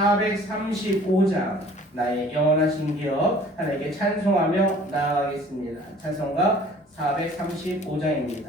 435장 나의 영원하신 기업 하나님께 찬송하며 나아가겠습니다. 찬송가 435장입니다.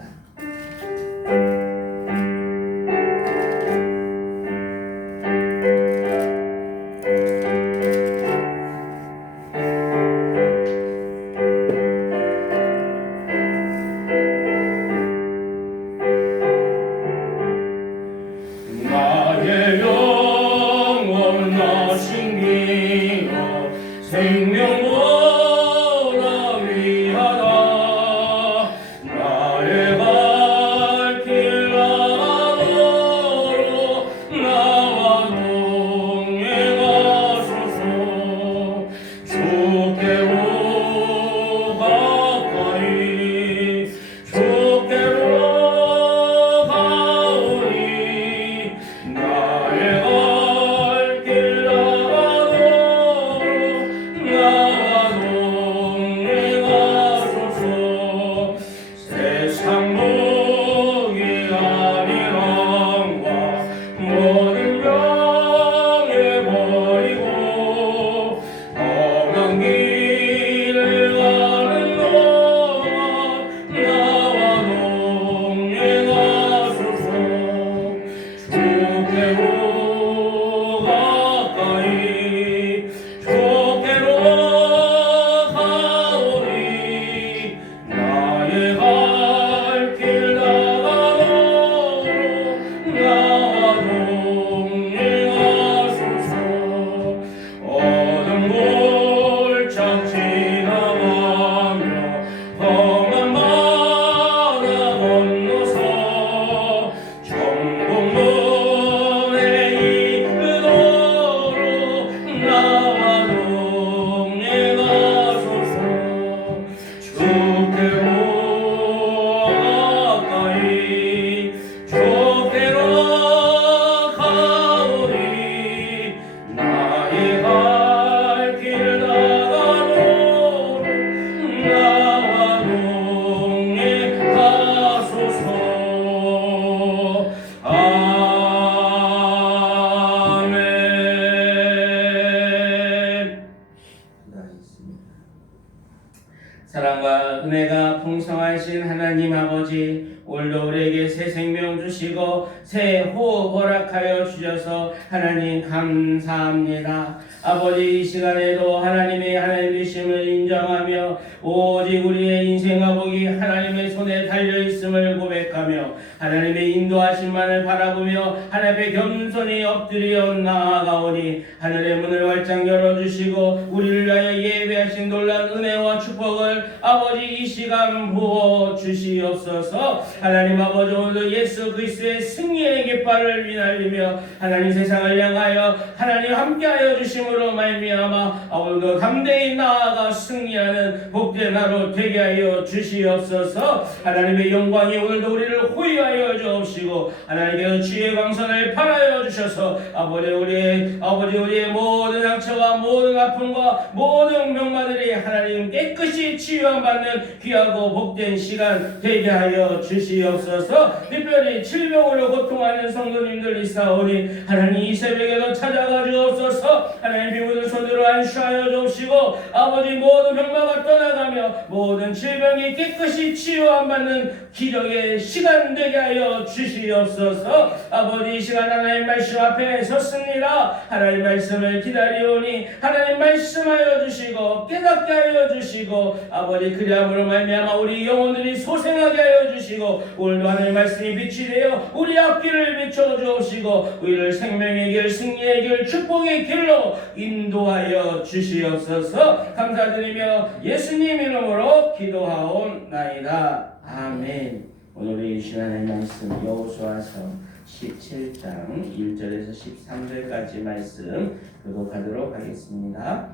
사랑과 은혜가 풍성하신 하나님 아버지, 오늘도 우리에게 새 생명 주시고 새 호흡 허락하여 주셔서 하나님 감사합니다. 아버지, 이 시간에도 하나님의 하나님이심을 인정하며 오직 우리의 인생과 복이 하나님의 손에 달려있음을 고백하며 하나님의 인도하심만을 바라보며 하나님의 겸손히 엎드려 나아가오니 하늘의 문을 활짝 열어주시고 우리를 위하여 예배하신 놀라운 은혜와 축복을 아버지 이 시간 부어 주시옵소서. 하나님 아버지, 오늘도 예수 그리스도의 승리의 깃발을 휘날리며 하나님 세상을 향하여 하나님 함께하여 주심으로 말미암아 오늘도 담대히 나아가 승리하는 복된 하루 되게 하여 주시옵소서. 하나님의 영광이 오늘도 우리를 호위하여 주옵시고 하나님께서 주의 광선을 발하여 주셔서 우리의 모든 상처와 모든 아픔과 모든 병마들이 하나님 깨끗이 치유받는 귀하고 복된 시간 되게 하여 주시옵소서. 특별히 질병으로 고통하는 성도님들 있사오니 하나님 이 새벽에도 찾아가 주옵소서. 하나님 비모든 손으로 안수하여 주옵시고 아버지 모든 병마가 떠나가며 모든 질병이 깨끗이 치유받는 기적의 시간 되게 하여 주시옵소서. 아버지, 이 시간 하나님 말씀 앞에 섰습니다. 하나님 말씀을 기다리오니 하나님 말씀하여 주시고 깨닫게 하여 주시고 아버지 그리함으로 말미암아 우리 영혼들이 소생하게 하여 주시고 오늘도 하나님 말씀이 빛이 되어 우리 앞길을 비춰 주옵시고 우리를 생명의 길, 승리의 길, 축복의 길로 인도하여 주시옵소서. 감사드리며 예수님 이름으로 기도하옵나이다. 아멘. 오늘 주신 하나님의 말씀 여호수아서 17장 1절에서 13절까지 말씀 교독하도록 하겠습니다.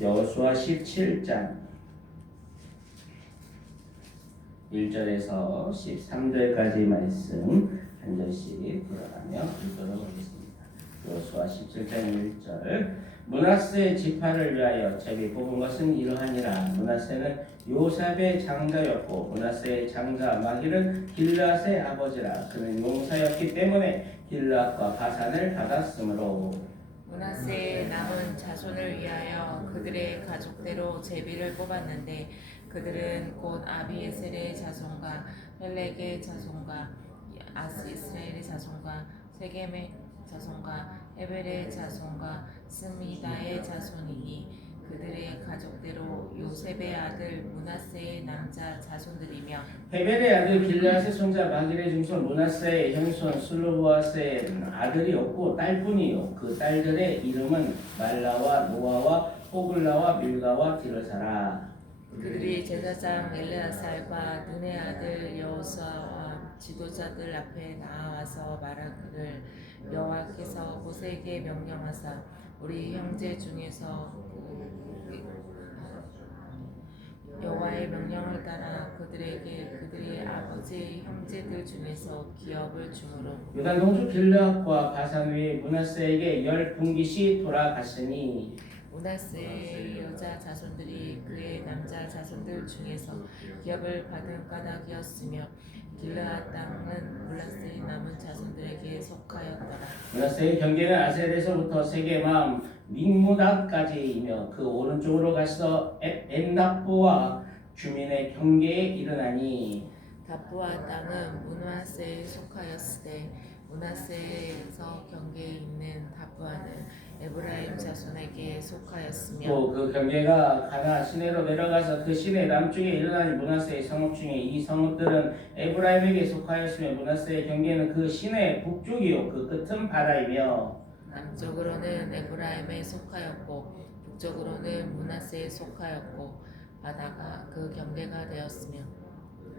여호수아 17장 1절에서 13절까지 말씀 한 절씩 돌아가며 읽도록 하겠습니다. 여호수아 17장 1절 므낫세 지파를 위하여 제비 뽑은 것은 이러하니라. 므낫세는 요삽의 장자였고 므낫세의 장자 마길은 길앗의 아버지라. 그는 용사였기 때문에 길앗과 바산을 받았으므로. 므낫세의 자손을 위하여 그들의 가족대로 제비를 뽑았는데 그들은 곧 아비에셀의 자손과 펠렉의 자손과 아스이스라엘의 자손과 세겜의 자손과 헤벨의 자손과 스미다의 자손이니 그들의 가족대로 요셉의 아들 므낫세의 남자 자손들이며 헤벨의 아들 길르앗의 손자 마길의 증손 므낫세의 형손 슬로보아스의 아들이 없고 딸뿐이요 그 딸들의 이름은 말라와 노아와 호글라와 밀가와 디르사라. 그들이 제사장 엘르아살과 눈의 아들 여호수아와 지도자들 앞에 나와서 말하기를 여호와께서 모세에게 명령하사 우리 형제 중에서 여호와의 명령을 따라 그들에게 그들의 아버지 형제들 중에서 기업을 주므로 요단 동쪽 길르앗과 바산 위에 므낫세에게 10분깃이 돌아갔으니 므낫세의 여자 자손들이 그의 남자 자손들 중에서 기업을 받은 까닭이었으며 길르앗 땅은 므낫세의 남은 자손들에게 속하였더라. 므낫세의 경계는 아셀에서부터 세겜함 믹무닷까지이며 그 오른쪽으로 가서 엔답보와 주민의 경계에 이르나니 답부와 땅은 므낫세에 속하였으되 므낫세에서 경계에 있는 답부와는 에브라임 자손에게 속하였으며 또 그 경계가 가나 시내로 내려가서 그 시내 남쪽에 이르나니 므낫세의 성읍 중에 이 성읍들은 에브라임에게 속하였으며 므낫세의 경계는 그 시내 북쪽이요 그 끝은 바다이며 남쪽으로는 에브라임에 속하였고 북쪽으로는 므낫세에 속하였고 바다가 그 경계가 되었으며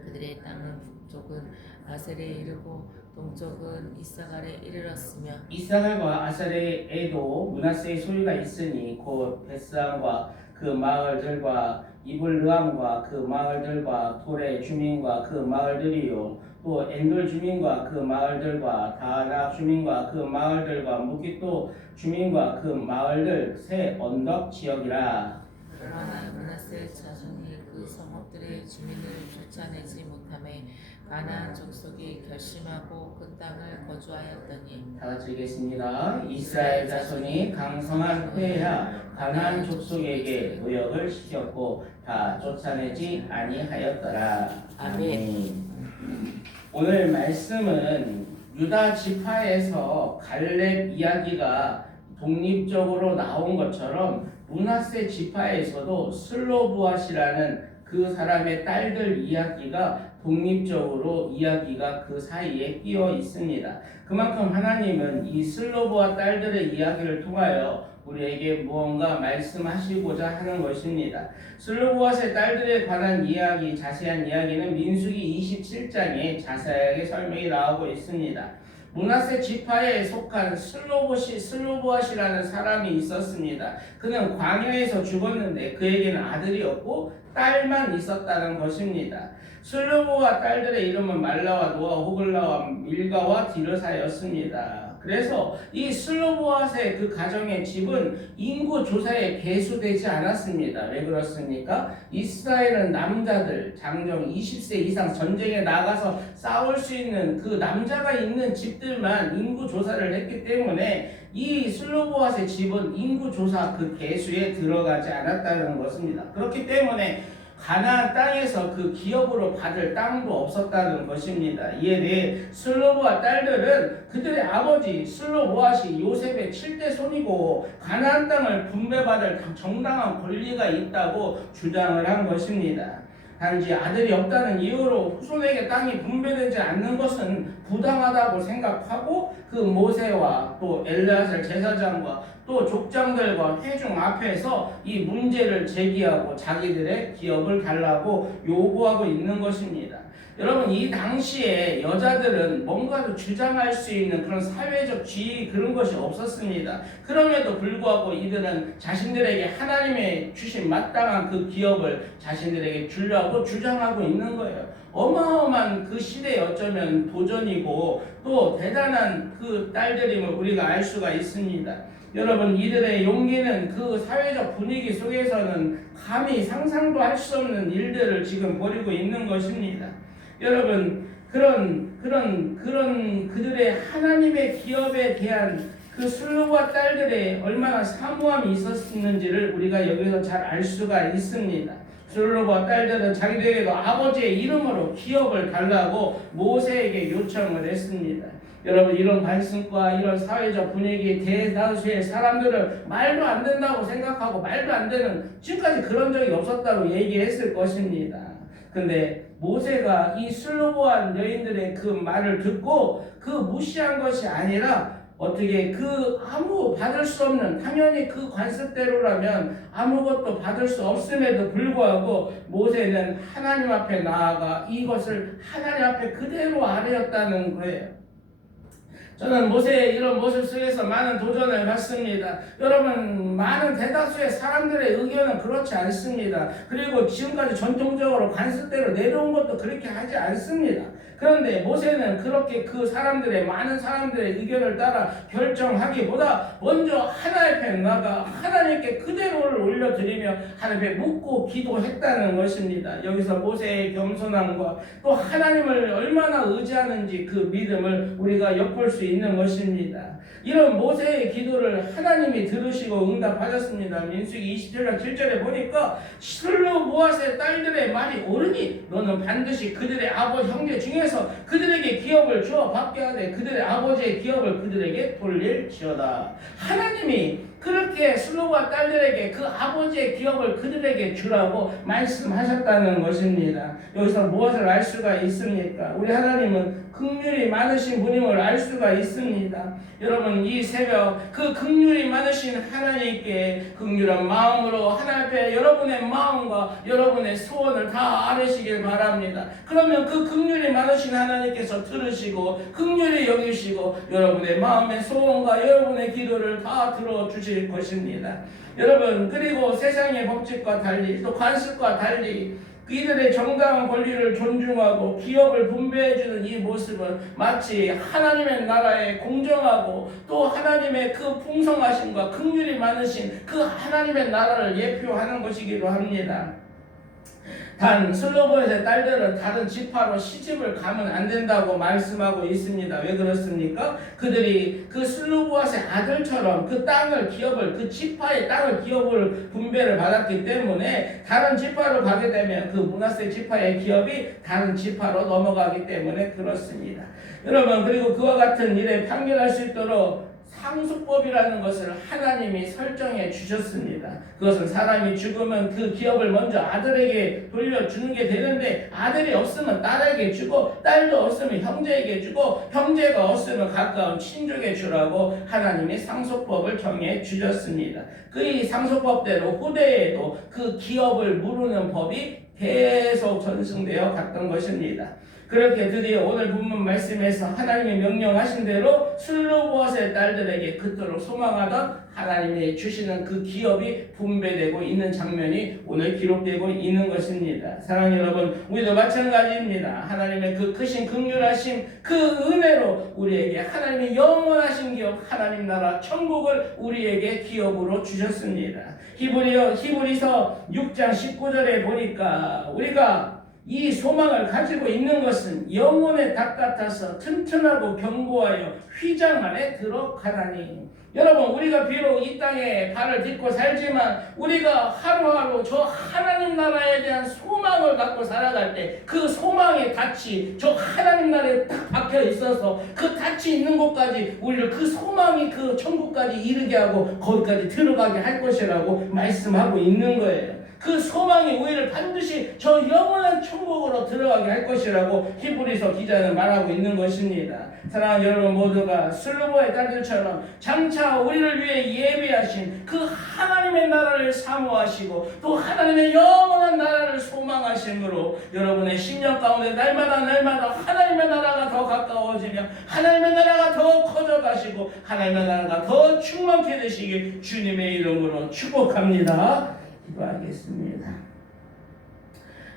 그들의 땅은 북쪽은 아셀에 이르고 동쪽은 이사갈에 이르렀으며 이사갈과 아셀에도 므낫세의 소유가 있으니 곧 베스안과 그 마을들과 이블르함과 그 마을들과 돌의 주민과 그 마을들이요 또 엔돌 주민과 그 마을들과 다낙 주민과 그 마을들과 무기또 주민과 그 마을들 새 언덕 지역이라. 그러나 므낫세 자손이 그 성읍들의 주민을 쫓아내지 못하매 가나안 족속이 결심하고 그 땅을 거주하였더니 다 같이 읽겠습니다. 이스라엘 자손이 강성한 후에야 가나안 족속에게 노역을 시켰고 다 쫓아내지 아니하였더라. 아멘. 오늘 말씀은 유다 지파에서 갈렙 이야기가 독립적으로 나온 것처럼 므낫세 지파에서도 슬로보앗이라는 그 사람의 딸들 이야기가 독립적으로 이야기가 그 사이에 끼어 있습니다. 그만큼 하나님은 이 슬로보아 딸들의 이야기를 통하여 우리에게 무언가 말씀하시고자 하는 것입니다. 슬로보앗의 딸들에 관한 이야기, 자세한 이야기는 민수기 27장에 자세하게 설명이 나오고 있습니다. 므낫세 지파에 속한 슬로보앗이라는 사람이 있었습니다. 그는 광야에서 죽었는데 그에게는 아들이 없고 딸만 있었다는 것입니다. 슬로보아 딸들의 이름은 말라와 노아, 호글라와 밀가와 디르사였습니다. 그래서 이 슬로보앗의 그 가정의 집은 인구 조사에 계수되지 않았습니다. 왜 그렇습니까? 이스라엘은 남자들 장정 20세 이상 전쟁에 나가서 싸울 수 있는 그 남자가 있는 집들만 인구 조사를 했기 때문에 이 슬로보앗의 집은 인구 조사 그 계수에 들어가지 않았다는 것입니다. 그렇기 때문에 가나안 땅에서 그 기업으로 받을 땅도 없었다는 것입니다. 이에 대해 슬로보아 딸들은 그들의 아버지 슬로보앗이 요셉의 7대 손이고 가나안 땅을 분배받을 정당한 권리가 있다고 주장을 한 것입니다. 단지 아들이 없다는 이유로 후손에게 땅이 분배되지 않는 것은 부당하다고 생각하고 그 모세와 또 엘르아살 제사장과 또 족장들과 회중 앞에서 이 문제를 제기하고 자기들의 기업을 달라고 요구하고 있는 것입니다. 여러분, 이 당시에 여자들은 뭔가를 주장할 수 있는 그런 사회적 지위 그런 것이 없었습니다. 그럼에도 불구하고 이들은 자신들에게 하나님의 주신 마땅한 그 기업을 자신들에게 주려고 주장하고 있는 거예요. 어마어마한 그 시대에 어쩌면 도전이고 또 대단한 그 딸들임을 우리가 알 수가 있습니다. 여러분, 이들의 용기는 그 사회적 분위기 속에서는 감히 상상도 할 수 없는 일들을 지금 벌이고 있는 것입니다. 여러분, 그런 그들의 하나님의 기업에 대한 그 슬루와 딸들의 얼마나 사모함이 있었는지를 우리가 여기서 잘 알 수가 있습니다. 슬루와 딸들은 자기들에게도 아버지의 이름으로 기업을 달라고 모세에게 요청을 했습니다. 여러분, 이런 관습과 이런 사회적 분위기, 대다수의 사람들은 말도 안 된다고 생각하고 말도 안 되는, 지금까지 그런 적이 없었다고 얘기했을 것입니다. 근데 모세가 이 슬로보한 여인들의 그 말을 듣고 그 무시한 것이 아니라 어떻게 그 아무 받을 수 없는, 당연히 그 관습대로라면 아무것도 받을 수 없음에도 불구하고 모세는 하나님 앞에 나아가 이것을 하나님 앞에 그대로 아뢰었다는 거예요. 저는 모세의 이런 모습 속에서 많은 도전을 받습니다. 여러분, 많은 대다수의 사람들의 의견은 그렇지 않습니다. 그리고 지금까지 전통적으로 관습대로 내려온 것도 그렇게 하지 않습니다. 그런데 모세는 그렇게 그 사람들의, 많은 사람들의 의견을 따라 결정하기보다 먼저 하나님 앞에 나가 하나님께 그대로를 올려드리며 하나님 앞에 묻고 기도했다는 것입니다. 여기서 모세의 겸손함과 또 하나님을 얼마나 의지하는지 그 믿음을 우리가 엿볼 수 있는 것입니다. 이런 모세의 기도를 하나님이 들으시고 응답하셨습니다. 민수기 27장 7절에 보니까 슬로보아스의 딸들의 말이 옳으니 너는 반드시 그들의 아버지 형제 중에서 그들에게 기업을 주어 받게 하되 그들의 아버지의 기업을 그들에게 돌릴지어다. 하나님이 그렇게 슬로보아 딸들에게 그 아버지의 기업을 그들에게 주라고 말씀하셨다는 것입니다. 여기서 무엇을 알 수가 있습니까? 우리 하나님은 긍휼이 많으신 분임을 알 수가 있습니다. 여러분, 이 새벽 그 긍휼이 많으신 하나님께 긍휼한 마음으로 하나님 앞에 여러분의 마음과 여러분의 소원을 다 아뢰시길 바랍니다. 그러면 그 긍휼이 많으신 하나님께서 들으시고 긍휼히 여기시고 여러분의 마음의 소원과 여러분의 기도를 다 들어주실 것입니다. 여러분, 그리고 세상의 법칙과 달리 또 관습과 달리 이들의 정당한 권리를 존중하고 기업을 분배해주는 이 모습은 마치 하나님의 나라의 공정하고 또 하나님의 그 풍성하심과 긍휼이 많으신 그 하나님의 나라를 예표하는 것이기도 합니다. 단 슬로보의 딸들은 다른 지파로 시집을 가면 안 된다고 말씀하고 있습니다. 왜 그렇습니까? 그들이 그 슬로보아스의 아들처럼 그 땅을 기업을, 그 지파의 땅을 기업을 분배를 받았기 때문에 다른 지파로 가게 되면 그 므낫세 지파의 기업이 다른 지파로 넘어가기 때문에 그렇습니다. 여러분, 그리고 그와 같은 일에 판결할 수 있도록 상속법이라는 것을 하나님이 설정해 주셨습니다. 그것은 사람이 죽으면 그 기업을 먼저 아들에게 돌려주는 게 되는데 아들이 없으면 딸에게 주고 딸도 없으면 형제에게 주고 형제가 없으면 가까운 친족에 주라고 하나님이 상속법을 정해 주셨습니다. 그 상속법대로 후대에도 그 기업을 무르는 법이 계속 전승되어 갔던 것입니다. 그렇게 드디어 오늘 본문 말씀에서 하나님이 명령하신 대로 슬로보아스의 딸들에게 그토록 소망하던 하나님이 주시는 그 기업이 분배되고 있는 장면이 오늘 기록되고 있는 것입니다. 사랑하는 여러분, 우리도 마찬가지입니다. 하나님의 그 크신 긍휼하심, 그 은혜로 우리에게 하나님의 영원하신 기업, 하나님 나라 천국을 우리에게 기업으로 주셨습니다. 히브리서 6장 19절에 보니까 우리가 이 소망을 가지고 있는 것은 영혼의 닭 같아서 튼튼하고 견고하여 휘장 안에 들어가나니. 여러분, 우리가 비록 이 땅에 발을 딛고 살지만 우리가 하루하루 저 하나님 나라에 대한 소망을 갖고 살아갈 때 그 소망의 닻이 저 하나님 나라에 딱 박혀 있어서 그 닻이 있는 곳까지 우리를 그 소망이 그 천국까지 이르게 하고 거기까지 들어가게 할 것이라고 말씀하고 있는 거예요. 그 소망이 우리를 반드시 저 영원한 천국으로 들어가게 할 것이라고 히브리서 기자는 말하고 있는 것입니다. 사랑하는 여러분 모두가 슬로보의 딸들처럼 장차 우리를 위해 예비하신 그 하나님의 나라를 사모하시고 또 하나님의 영원한 나라를 소망하심으로 여러분의 심령 가운데 날마다 하나님의 나라가 더 가까워지며 하나님의 나라가 더 커져가시고 하나님의 나라가 더 충만케 되시길 주님의 이름으로 축복합니다. 기도하겠습니다.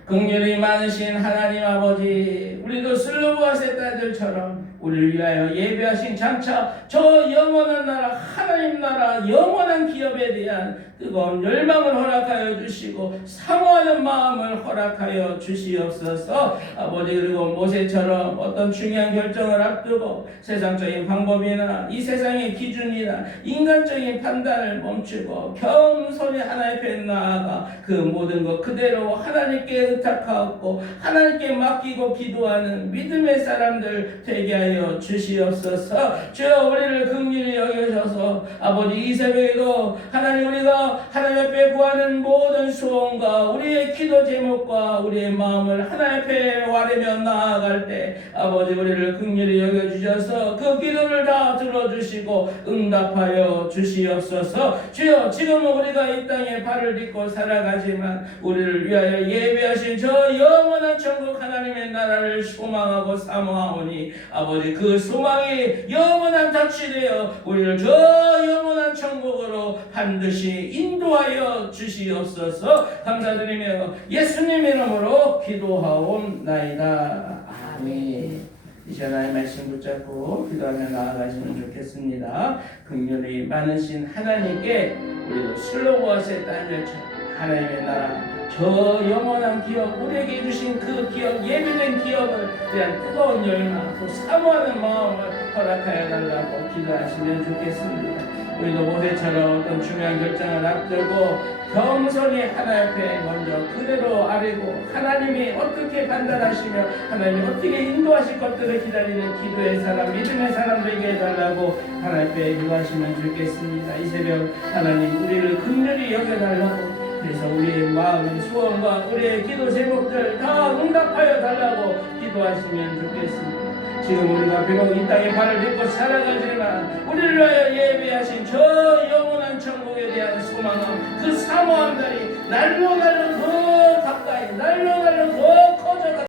긍휼이 많으신 하나님 아버지, 우리도 슬로보아스의 딸들처럼 우리를 위하여 예비하신 장차 저 영원한 나라 하나님 나라 영원한 기업에 대한 뜨거운 열망을 허락하여 주시고 사모하는 마음을 허락하여 주시옵소서. 아버지, 그리고 모세처럼 어떤 중요한 결정을 앞두고 세상적인 방법이나 이 세상의 기준이나 인간적인 판단을 멈추고 겸손히 하나님 앞에 나아가 그 모든 것 그대로 하나님께 의탁하고 하나님께 맡기고 기도하는 믿음의 사람들 되게 하여 주시옵소서. 주여, 우리를 긍휼히 여기셔서 아버지, 이 새벽에도 하나님, 우리가 하나님 앞에 구하는 모든 소원과 우리의 기도 제목과 우리의 마음을 하나님 앞에 아뢰며 나아갈 때 아버지, 우리를 긍휼히 여겨주셔서 그 기도를 다 들어주시고 응답하여 주시옵소서. 주여, 지금은 우리가 이 땅에 발을 딛고 살아가지만 우리를 위하여 예배하신 저 영원한 천국 하나님의 나라를 소망하고 사모하오니 아버지, 그 소망이 영원한 덫이 되어 우리를 저 영원한 천국으로 반드시 인도하여 주시옵소서. 감사드리며 예수님 이름으로 기도하옵나이다. 아멘. 이 시간에 말씀 붙잡고 기도하며 나아가시면 좋겠습니다. 긍휼이 많으신 하나님께 우리도 슬로우엇의 땅을 하나님의 나라 저 영원한 기업, 우리에게 주신 그 기업, 예비된 기업을 대한 뜨거운 열망, 또 사모하는 마음을 허락하여 달라고 기도하시면 좋겠습니다. 우리도 모세처럼 어떤 중요한 결정을 앞두고 겸손히 하나님 앞에 먼저 그대로 아뢰고 하나님이 어떻게 판단하시며 하나님이 어떻게 인도하실 것들을 기다리는 기도의 사람, 믿음의 사람 되게 해달라고 하나님 앞에 기도하시면 좋겠습니다. 이 새벽 하나님, 우리를 긍휼히 여겨달라고, 그래서 우리의 마음의 소원과 우리의 기도 제목들 다 응답하여 달라고 기도하시면 좋겠습니다. 지금 우리가 비록 이 땅에 발을 딛고 살아가지만 우리를 위하여 예배하신 저 영원한 천국에 대한 소망은 그 사모함들이 날로 더 가까이, 날로 더